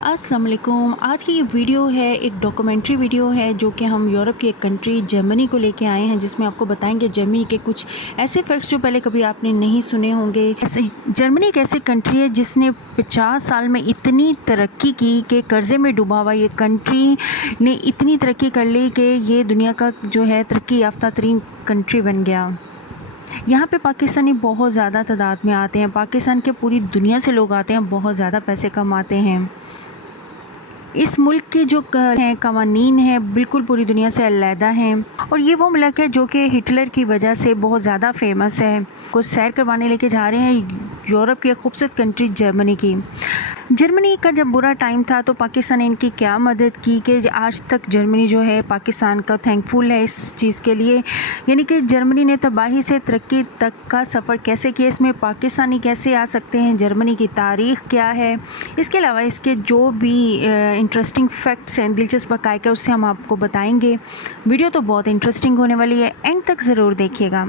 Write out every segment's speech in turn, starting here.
अस्सलाम वालेकुम। आज की ये वीडियो है एक डॉक्यूमेंट्री वीडियो है जो कि हम यूरोप की एक कंट्री जर्मनी को लेके आए हैं, जिसमें आपको बताएंगे जर्मनी के कुछ ऐसे फैक्ट्स जो पहले कभी आपने नहीं सुने होंगे। ऐसे जर्मनी एक ऐसी कंट्री है जिसने 50 साल में इतनी तरक्की की कि कर्ज़े में डूबा हुआ ये कंट्री ने इतनी तरक्की कर ली कि ये दुनिया का जो है तरक्की याफ्ता तरीन कंट्री बन गया। यहाँ पे पाकिस्तानी बहुत ज़्यादा तादाद में आते हैं। पाकिस्तान के पूरी दुनिया से लोग आते हैं, बहुत ज़्यादा पैसे कमाते हैं। इस मुल्क के जो हैं कवानीन हैं बिल्कुल पूरी दुनिया से अलहदा हैं, और ये वो मुल्क है जो कि हिटलर की वजह से बहुत ज़्यादा फेमस है। को सैर करवाने लेके जा रहे हैं यूरोप की एक खूबसूरत कंट्री जर्मनी की। जर्मनी का जब बुरा टाइम था तो पाकिस्तान ने इनकी क्या मदद की कि आज तक जर्मनी जो है पाकिस्तान का थैंकफुल है इस चीज़ के लिए। यानी कि जर्मनी ने तबाही से तरक्की तक का सफ़र कैसे किया, इसमें पाकिस्तानी कैसे आ सकते हैं, जर्मनी की तारीख़ क्या है, इसके अलावा इसके जो भी इंटरेस्टिंग फैक्ट्स हैं, दिलचस्प हक़ाइक़ है, उससे हम आपको बताएंगे। वीडियो तो बहुत इंटरेस्टिंग होने वाली है, एंड तक ज़रूर देखिएगा।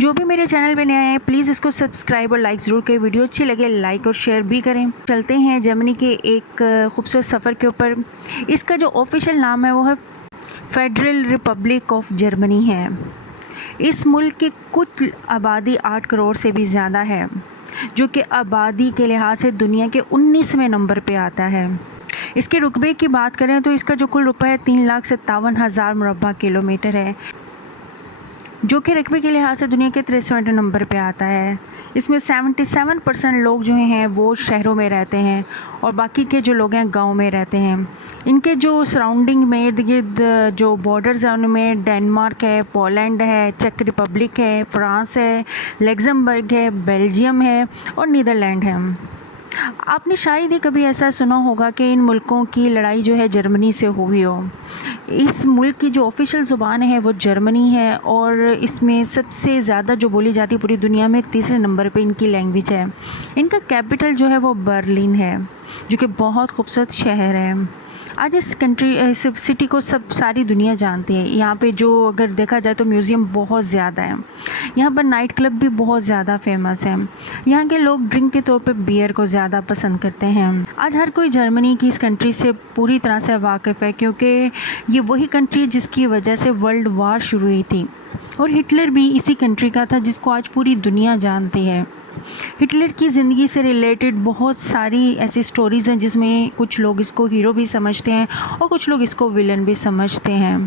जो भी मेरे चैनल पर नया है प्लीज़ इसको सब्सक्राइब और लाइक ज़रूर करें। वीडियो अच्छी लगे लाइक और शेयर भी करें। चलते हैं जर्मनी के एक खूबसूरत सफ़र के ऊपर। इसका जो ऑफिशियल नाम है वो है फेडरल रिपब्लिक ऑफ जर्मनी है। इस मुल्क की कुल आबादी 8 करोड़ से भी ज़्यादा है, जो कि आबादी के लिहाज से दुनिया के 19वें नंबर पे आता है। इसके रुकबे की बात करें तो इसका जो कुल रुकबा है 3,57,000 मुरब्बा किलोमीटर है, जो कि रकबे के लिहाज से दुनिया के 63वें नंबर पे आता है। इसमें 77% लोग जो हैं वो शहरों में रहते हैं और बाकी के जो लोग हैं गांव में रहते हैं। इनके जो सराउंडिंग में इर्द गिर्द जो बॉर्डर्स हैं उनमें डेनमार्क है, पोलैंड है, चेक रिपब्लिक है, फ्रांस है, लग्जमबर्ग है, बेल्जियम है और नीदरलैंड है। आपने शायद ही कभी ऐसा सुना होगा कि इन मुल्कों की लड़ाई जो है जर्मनी से हुई हो। इस मुल्क की जो ऑफिशियल ज़ुबान है वो जर्मनी है, और इसमें सबसे ज़्यादा जो बोली जाती है पूरी दुनिया में 3रे नंबर पे इनकी लैंग्वेज है। इनका कैपिटल जो है वो बर्लिन है, जो कि बहुत खूबसूरत शहर है। आज इस सिटी को सारी दुनिया जानती है। यहाँ पे जो अगर देखा जाए तो म्यूज़ियम बहुत ज़्यादा है। यहाँ पर नाइट क्लब भी बहुत ज़्यादा फेमस है। यहाँ के लोग ड्रिंक के तौर पे बियर को ज़्यादा पसंद करते हैं। आज हर कोई जर्मनी की इस कंट्री से पूरी तरह से वाकिफ़ है, क्योंकि ये वही कंट्री है जिसकी वजह से वर्ल्ड वार शुरू हुई थी, और हिटलर भी इसी कंट्री का था जिसको आज पूरी दुनिया जानती है। हिटलर की ज़िंदगी से रिलेटेड बहुत सारी ऐसी स्टोरीज़ हैं जिसमें कुछ लोग इसको हीरो भी समझते हैं और कुछ लोग इसको विलन भी समझते हैं।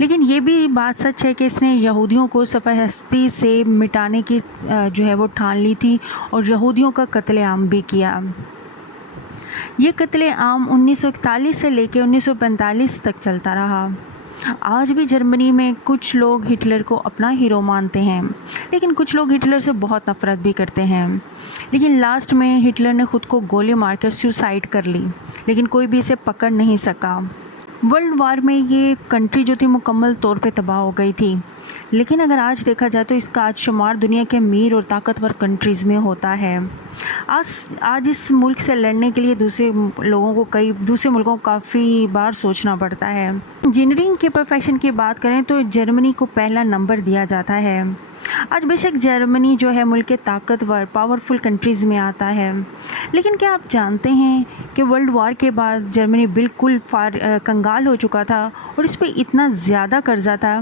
लेकिन ये भी बात सच है कि इसने यहूदियों को सफ़हस्ती से मिटाने की जो है वो ठान ली थी, और यहूदियों का कत्लेआम भी किया। ये कत्लेआम 1941 से लेकर 1945 तक चलता रहा। आज भी जर्मनी में कुछ लोग हिटलर को अपना हीरो मानते हैं, लेकिन कुछ लोग हिटलर से बहुत नफ़रत भी करते हैं। लेकिन लास्ट में हिटलर ने ख़ुद को गोली मारकर सुसाइड कर ली, लेकिन कोई भी इसे पकड़ नहीं सका। वर्ल्ड वार में ये कंट्री जो थी मुकम्मल तौर पे तबाह हो गई थी। लेकिन अगर आज देखा जाए तो इसका आज शुमार दुनिया के अमीर और ताकतवर कंट्रीज़ में होता है। आज इस मुल्क से लड़ने के लिए दूसरे मुल्कों को काफ़ी बार सोचना पड़ता है। इंजीनियरिंग के प्रोफेशन की बात करें तो जर्मनी को पहला नंबर दिया जाता है। आज बेशक जर्मनी जो है मुल्क के ताकतवर पावरफुल कंट्रीज़ में आता है, लेकिन क्या आप जानते हैं कि वर्ल्ड वार के बाद जर्मनी बिल्कुल कंगाल हो चुका था, और इस पे इतना ज़्यादा कर्ज़ा था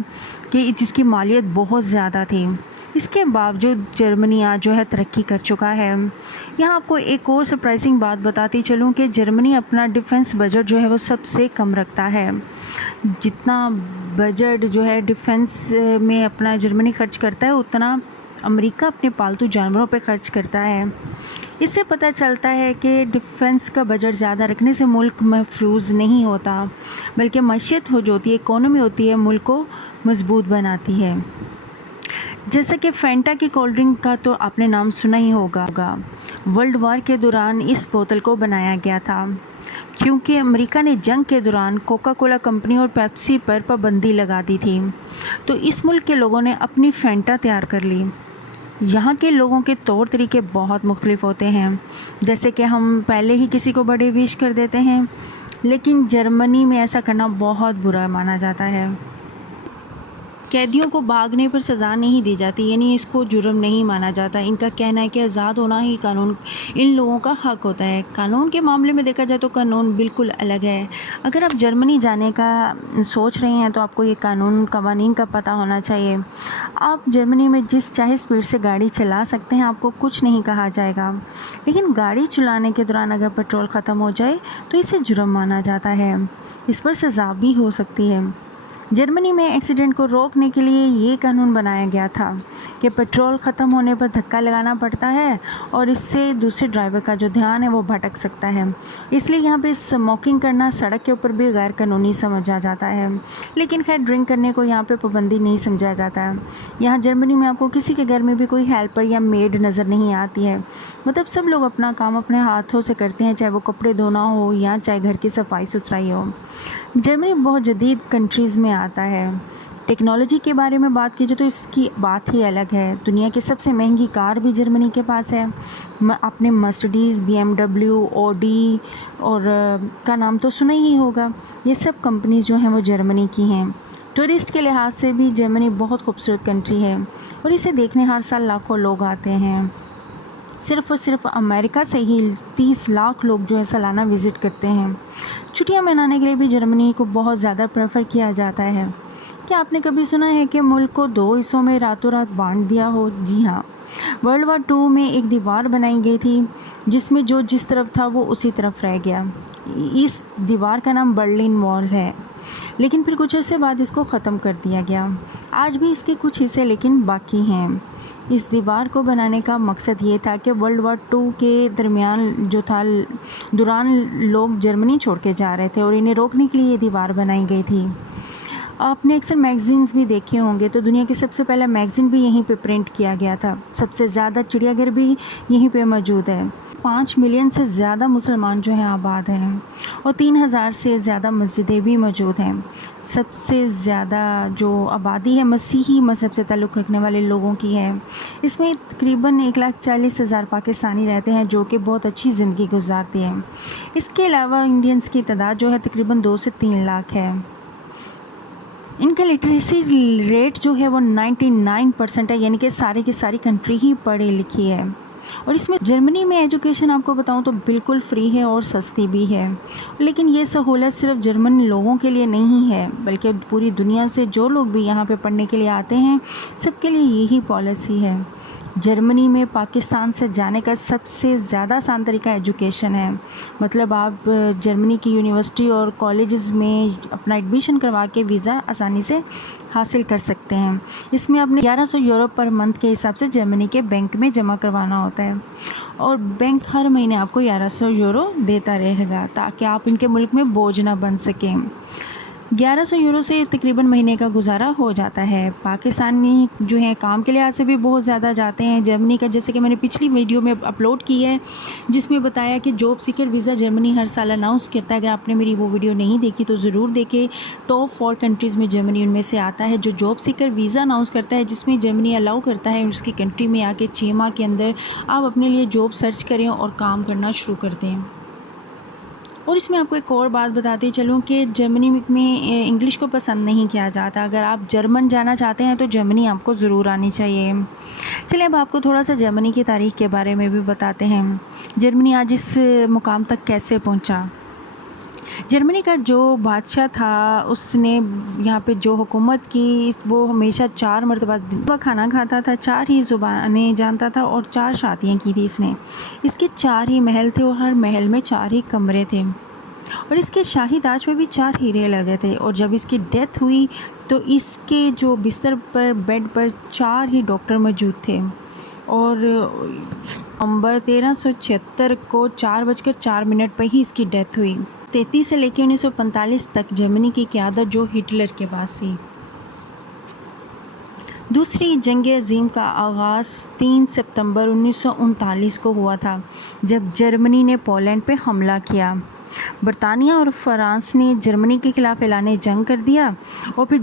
कि जिसकी मालियत बहुत ज़्यादा थी। इसके बावजूद जर्मनी आज जो है तरक्की कर चुका है। यहाँ आपको एक और सरप्राइजिंग बात बताती चलूँ कि जर्मनी अपना डिफेंस बजट जो है वो सबसे कम रखता है। जितना बजट जो है डिफेंस में अपना जर्मनी खर्च करता है, उतना अमेरिका अपने पालतू जानवरों पे खर्च करता है। इससे पता चलता है कि डिफेंस का बजट ज़्यादा रखने से मुल्क महफूज नहीं होता, बल्कि मईशत जो होती है, इकोनॉमी होती है, मुल्क को मजबूत बनाती है। जैसे कि फैंटा की कोल्ड ड्रिंक का तो आपने नाम सुना ही होगा। वर्ल्ड वार के दौरान इस बोतल को बनाया गया था, क्योंकि अमेरिका ने जंग के दौरान कोका कोला कंपनी और पेप्सी पर पाबंदी लगा दी थी, तो इस मुल्क के लोगों ने अपनी फैंटा तैयार कर ली। यहाँ के लोगों के तौर तरीके बहुत मुख्तलिफ होते हैं। जैसे कि हम पहले ही किसी को बर्थडे विश कर देते हैं, लेकिन जर्मनी में ऐसा करना बहुत बुरा माना जाता है। कैदियों को भागने पर सज़ा नहीं दी जाती, यानी इसको जुर्म नहीं माना जाता। इनका कहना है कि आज़ाद होना ही कानून इन लोगों का हक होता है। कानून के मामले में देखा जाए तो कानून बिल्कुल अलग है। अगर आप जर्मनी जाने का सोच रहे हैं तो आपको ये कानून कवानीन का पता होना चाहिए। आप जर्मनी में जिस चाहे स्पीड से गाड़ी चला सकते हैं, आपको कुछ नहीं कहा जाएगा, लेकिन गाड़ी चलाने के दौरान अगर पेट्रोल ख़त्म हो जाए तो इसे जुर्म माना जाता है। इस पर सज़ा भी हो सकती है। जर्मनी में एक्सीडेंट को रोकने के लिए ये कानून बनाया गया था कि पेट्रोल ख़त्म होने पर धक्का लगाना पड़ता है और इससे दूसरे ड्राइवर का जो ध्यान है वो भटक सकता है। इसलिए यहाँ पे स्मोकिंग करना सड़क के ऊपर भी गैर कानूनी समझा जाता है, लेकिन खैर ड्रिंक करने को यहाँ पे पाबंदी नहीं समझा जाता है। यहाँ जर्मनी में आपको किसी के घर में भी कोई हेल्पर या मेड नज़र नहीं आती है। मतलब सब लोग अपना काम अपने हाथों से करते हैं, चाहे वो कपड़े धोना हो या चाहे घर की सफाई सुथराई हो। जर्मनी बहुत जदीद कंट्रीज़ में आता है। टेक्नोलॉजी के बारे में बात की जाए तो इसकी बात ही अलग है। दुनिया की सबसे महंगी कार भी जर्मनी के पास है। आपने मर्सिडीज़, BMW, ऑडी और का नाम तो सुना ही होगा। ये सब कंपनीज जो हैं वो जर्मनी की हैं। टूरिस्ट के लिहाज से भी जर्मनी बहुत खूबसूरत कंट्री है और इसे देखने हर साल लाखों लोग आते हैं। सिर्फ़ और सिर्फ अमेरिका से ही 30 लाख लोग जो है सालाना विज़िट करते हैं। छुट्टियां मनाने के लिए भी जर्मनी को बहुत ज़्यादा प्रेफर किया जाता है। क्या आपने कभी सुना है कि मुल्क को 2 हिस्सों में रातों रात बांट दिया हो? जी हाँ, वर्ल्ड वार 2 में एक दीवार बनाई गई थी जिसमें जो जिस तरफ था वो उसी तरफ रह गया। इस दीवार का नाम बर्लिन वॉल है, लेकिन फिर कुछ अर्से बाद इसको ख़त्म कर दिया गया। आज भी इसके कुछ हिस्से लेकिन बाकी हैं। इस दीवार को बनाने का मकसद ये था कि वर्ल्ड वार 2 के दौरान लोग जर्मनी छोड़ के जा रहे थे और इन्हें रोकने के लिए ये दीवार बनाई गई थी। आपने अक्सर मैगज़ीन्स भी देखे होंगे, तो दुनिया की सबसे पहला मैगज़ीन भी यहीं पे प्रिंट किया गया था। सबसे ज़्यादा चिड़ियाघर भी यहीं पे मौजूद है। 5 मिलियन से ज़्यादा मुसलमान जो हैं आबाद हैं और 3000 से ज़्यादा मस्जिदें भी मौजूद हैं। सबसे ज़्यादा जो आबादी है मसीही मज़हब से ताल्लुक़ रखने वाले लोगों की है। इसमें तकरीबन 1,40,000 पाकिस्तानी रहते हैं जो कि बहुत अच्छी ज़िंदगी गुजारते हैं। इसके अलावा इंडियंस की तादाद जो है तकरीबन 2 से 3 लाख है। इनका लिटरेसी रेट जो है वो 99% है, यानी कि सारी की सारी कंट्री ही पढ़ी लिखी है। और इसमें जर्मनी में एजुकेशन आपको बताऊं तो बिल्कुल फ्री है और सस्ती भी है। लेकिन ये सहूलत सिर्फ जर्मन लोगों के लिए नहीं है, बल्कि पूरी दुनिया से जो लोग भी यहाँ पे पढ़ने के लिए आते हैं सबके लिए यही पॉलिसी है। जर्मनी में पाकिस्तान से जाने का सबसे ज़्यादा आसान तरीका एजुकेशन है। मतलब आप जर्मनी की यूनिवर्सिटी और कॉलेजेस में अपना एडमिशन करवा के वीज़ा आसानी से हासिल कर सकते हैं। इसमें आपने 1100 यूरो पर मंथ के हिसाब से जर्मनी के बैंक में जमा करवाना होता है और बैंक हर महीने आपको 1100 यूरो देता रहेगा ताकि आप इनके मुल्क में बोझ ना बन सकें। 1100 यूरो से तकरीबन महीने का गुजारा हो जाता है। पाकिस्तानी जो है काम के लिहाज से भी बहुत ज़्यादा जाते हैं जर्मनी का, जैसे कि मैंने पिछली वीडियो में अपलोड की है जिसमें बताया कि जॉब सीकर वीज़ा जर्मनी हर साल अनाउंस करता है। अगर आपने मेरी वो वीडियो नहीं देखी तो ज़रूर देखें। टॉप 4 कंट्रीज़ में जर्मनी उनमें से आता है जो जॉब सीकर वीज़ा अनाउंस करता है, जिसमें जर्मनी अलाउ करता है उसकी कंट्री में आके 6 माह के अंदर आप अपने लिए जॉब सर्च करें और काम करना शुरू कर दें। और इसमें आपको एक और बात बताती चलूँ कि जर्मनी में इंग्लिश को पसंद नहीं किया जाता। अगर आप जर्मन जाना चाहते हैं तो जर्मनी आपको ज़रूर आनी चाहिए। चलिए अब आपको थोड़ा सा जर्मनी की तारीख़ के बारे में भी बताते हैं। जर्मनी आज इस मुकाम तक कैसे पहुंचा। जर्मनी का जो बादशाह था उसने यहाँ पे जो हुकूमत की वो हमेशा 4 मरतबा खाना खाता था, 4 ही ज़ुबानें जानता था और 4 शादियाँ की थी इसने। इसके 4 ही महल थे और हर महल में 4 ही कमरे थे और इसके शाही ताज में भी 4 हीरे लगे थे। और जब इसकी डेथ हुई तो इसके जो बिस्तर पर बेड पर 4 ही डॉक्टर मौजूद थे। और नवंबर 1376 को 4:04 पर ही इसकी डेथ हुई। 1933 से लेकर 1945 तक जर्मनी की क़यादत जो हिटलर के पास थी। दूसरी जंग अज़ीम का आगाज़ 3 सितंबर 1939 को हुआ था जब जर्मनी ने पोलैंड पे हमला किया। बरतानिया और फ्रांस ने जर्मनी के ख़िलाफ़ ऐलान जंग कर दिया और फिर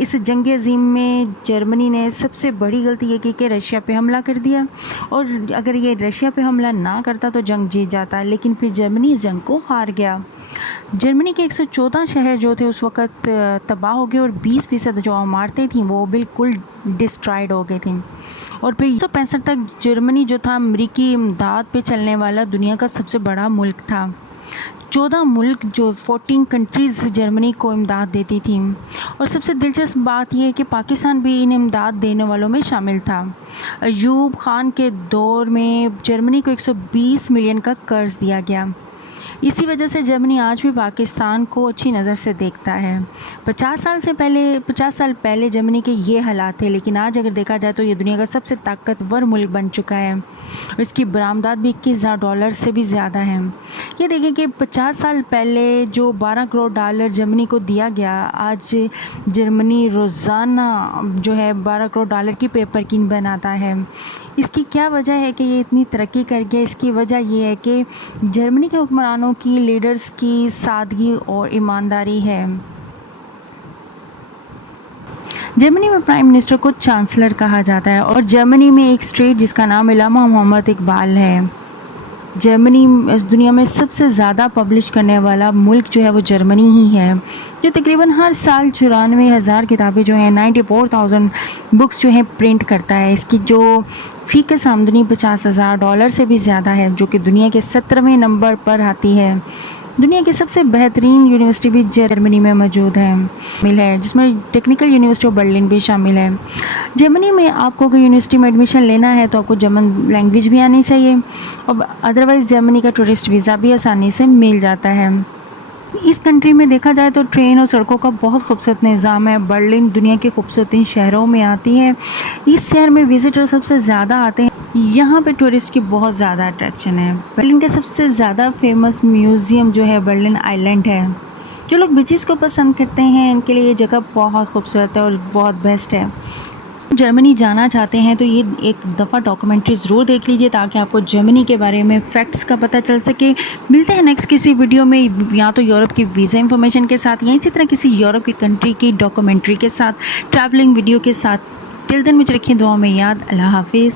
इस जंग अज़ीम में जर्मनी ने सबसे बड़ी गलती ये की कि रशिया पे हमला कर दिया। और अगर ये रशिया पे हमला ना करता तो जंग जीत जाता, लेकिन फिर जर्मनी इस जंग को हार गया। जर्मनी के 114 शहर जो थे उस वक़्त तबाह हो गए और 20% जो इमारतें थीं वो बिल्कुल डिस्ट्रॉयड हो गई थीं। और फिर 1965 तक जर्मनी जो था अमरीकी इमदाद पे चलने वाला दुनिया का सबसे बड़ा मुल्क था। 14 मुल्क जो 14 कंट्रीज़ जर्मनी को इमदाद देती थी। और सबसे दिलचस्प बात यह है कि पाकिस्तान भी इन इमदाद देने वालों में शामिल था। अयूब खान के दौर में जर्मनी को 120 मिलियन का कर्ज़ दिया गया। इसी वजह से जर्मनी आज भी पाकिस्तान को अच्छी नज़र से देखता है। 50 साल पहले जर्मनी के ये हालात थे, लेकिन आज अगर देखा जाए तो ये दुनिया का सबसे ताकतवर मुल्क बन चुका है और इसकी बरामदात भी $21,000 से भी ज़्यादा है। ये देखें कि 50 साल पहले जो $12 करोड़ जर्मनी को दिया गया, आज जर्मनी रोज़ाना जो है $12 करोड़ की पेपर किन बनाता है। इसकी क्या वजह है कि ये इतनी तरक्की कर गया? इसकी वजह ये है कि जर्मनी के हुक्मरानों की, लीडर्स की सादगी और ईमानदारी है। जर्मनी में प्राइम मिनिस्टर को चांसलर कहा जाता है और जर्मनी में एक स्ट्रीट जिसका नाम इलामा मोहम्मद इकबाल है। जर्मनी इस दुनिया में सबसे ज़्यादा पब्लिश करने वाला मुल्क जो है वो जर्मनी ही है, जो तकरीबन हर साल 94,000 किताबें जो हैं 94,000 बुक्स जो हैं प्रिंट करता है। इसकी जो फ़ीकस आमदनी $50,000 से भी ज़्यादा है, जो कि दुनिया के 17वें नंबर पर आती है। दुनिया की सबसे बेहतरीन यूनिवर्सिटी भी जर्मनी में मौजूद है, जिसमें टेक्निकल यूनिवर्सिटी ऑफ बर्लिन भी शामिल है। जर्मनी में आपको अगर यूनिवर्सिटी में एडमिशन लेना है तो आपको जर्मन लैंग्वेज भी आनी चाहिए और अदरवाइज़ जर्मनी का टूरिस्ट वीज़ा भी आसानी से मिल जाता है। इस कंट्री में देखा जाए तो ट्रेन और सड़कों का बहुत खूबसूरत निज़ाम है। बर्लिन दुनिया के खूबसूरत शहरों में आती है। इस शहर में विजिटर सबसे ज़्यादा आते हैं। यहाँ पे टूरिस्ट की बहुत ज़्यादा अट्रैक्शन है। बर्लिन का सबसे ज़्यादा फेमस म्यूज़ियम जो है बर्लिन आइलैंड है। जो लोग बीचेस को पसंद करते हैं इनके लिए ये जगह बहुत खूबसूरत है और बहुत बेस्ट है। जर्मनी जाना चाहते हैं तो ये एक दफ़ा डॉक्यूमेंट्री ज़रूर देख लीजिए ताकि आपको जर्मनी के बारे में फैक्ट्स का पता चल सके। मिलते हैं नेक्स्ट किसी वीडियो में, या तो यूरोप की वीज़ा इन्फॉर्मेशन के साथ या इसी तरह किसी यूरोप की कंट्री की डॉक्यूमेंट्री के साथ, ट्रैवलिंग वीडियो के साथ। टिल देन मुझे रखिए दुआ में याद। अल्लाह हाफिज़।